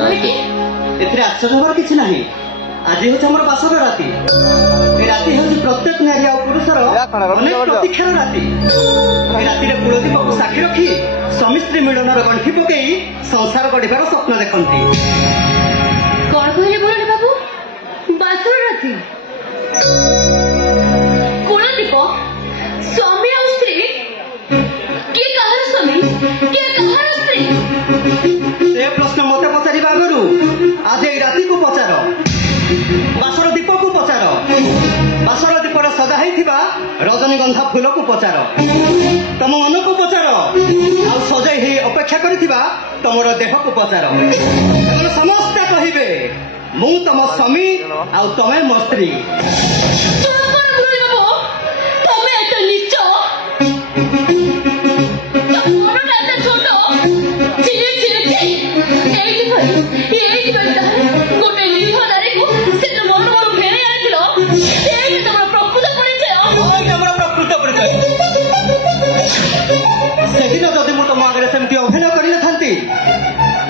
एथिरे आश्चर्य हबार किछि नाही। आज हूँ आम बासर राति राति हूँ प्रत्येक नारी आ पुरुषर अनेक प्रतीक्षार राति। राति कूलदीप को साक्षी रखी स्वामी स्त्री मिलनर गंठी पकई संसार गढ़िबार स्वप्न देखती। कौन कहले मुरली बाबू बासर राति कूलदीप स्वामी और स्त्री के कहार स्वामी के कहार स्त्री से प्रश्न मत पचार आगु आज राति को पचार बासर दीप को पचार बासर दीपर सजा रजनीगंधा फूल को पचार तम मन को पचार आ सजई अपेक्षा करिथिबा तमर देह को पचार समस्ते कहिबे मु तम स्वामी आ तमे मो स्त्री। सेदिन जदि मु तुम आगे सेमती अभिनय करि नथांती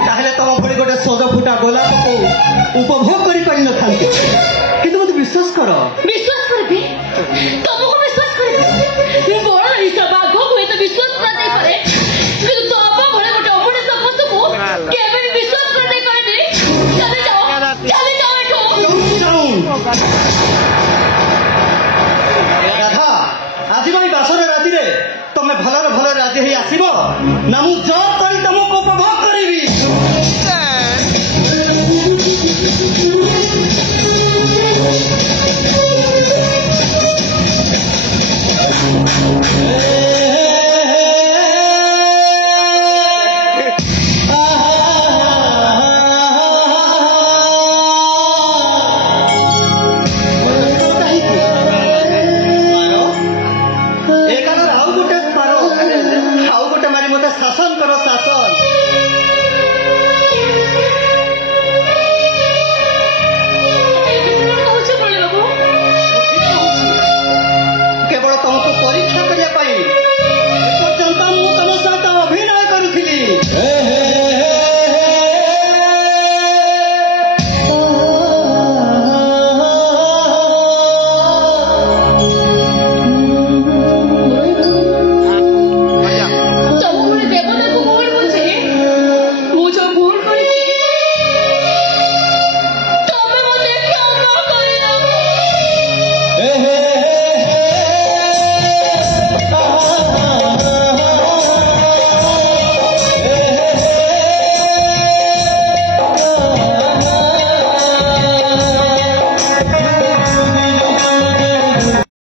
ताहेले तुम भली गोटे सज फुटा गोलाप को उपभोग करि पारि नथांती। किंतु मते विश्वास करबी तुमको विश्वास करबी बड़ हिसाब आगो हुए तो विश्वास न